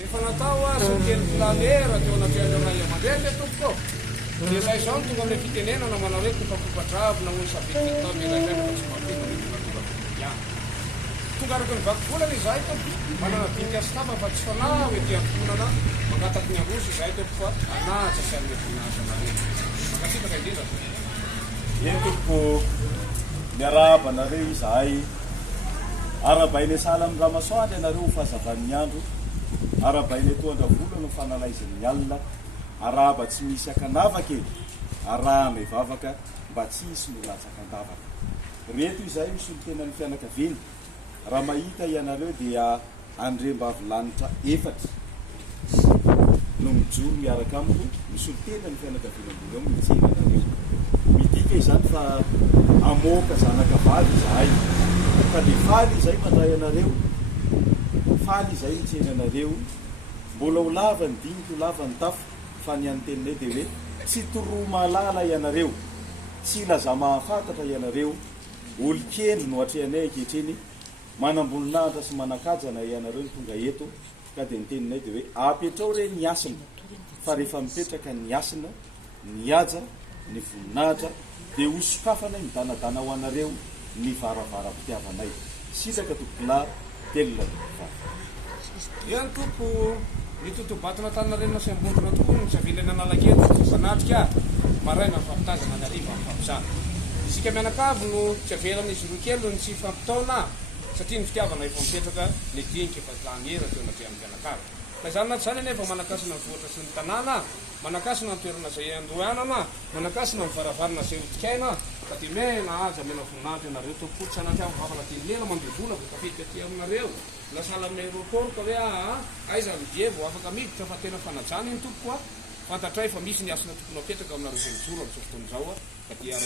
Efa natao sokely planera teo anatin'ilay amandeha ilay tompoko. Dia izay izao no tonga amin'ny fitenenana manao hoe kopakopa-dravina hoy sabetika tao milaizay rehefa tsy mampino ihany. Tonga araka ny vaky volana izahay tompo. Manana dinika sy tapa fa tsy fanahy hoe diam-ponana mangataky ny ambosy izahay tompo fa anaja sy amin'ny finansanareo. Makasipaka indrindra. Eny tompo miarahaba anareo izahay arabainy sala amin'ny ramasoandro ianareo ho fahazavan'ny andro. Arabainy toandra vola no fanalaizan'ny alina araba tsy misy akanavaka eny arahana ivavaka mba tsy hisy no latsaka andavaka. Reto izay misy olo tena ny fianakaviana raha mahita ianareo dia andrem-bavilanitra efatra no mijoro miaraka amiko misy olo tena ny fianakaviana ambony eo mijery anareo. Midika izany fa amoaka zanakavavy izahay ka dia faly izay mandray anareo. Faly izay mijery anareo, mbola ho lava ny diniko, lava ny tafo, fa ny antenonay dia hoe tsy toroa mahalala ianareo, tsy laza mahafantatra ianareo, olo-kendro no hatrehanay ankehitriny, manamboninahitra sy manakajana ianareo ny tonga eto, ka dia ny teninay dia hoe apetrao re ny asina, fa rehefa mipetraka ny asina, ny aja, ny voninahitra, dia ho sokafana midanadana ho anareo ny varavara-pitiavanay. Sitaka tompolay, telona Yan tompo nitotobatana tanarena sy ambondrona tokoa ny savilana analakely sanatrika maraina fampitazana ny ariva amin'ny fampisana. Isika mianakavy no tsy avelan'izy roa kely ny tsy fampitaona satria ny fitiavana efa mipetraka ny dinika efa langera teo anaty amin'ny mianakavy. Fa izany naty izany anefa manakasina ny vohatra sy ny tanàna, manakasina ny toerana izay andohanana, manakasina ny varavarana izay hotikaina, ka dia mena aza mena voninahitra ianareo tompo tsy anaty amin'ny vavana tenilena mandevola vo tafiditra aty aminareo. Lasala amin'ny aéroport ka hoe aiza midievo afaka miditra fa tena fanajana iny tompoko fantatra fa misy ny asina tokony apetraka aminareo zay mijoro amin'izao fotoana izao ka dia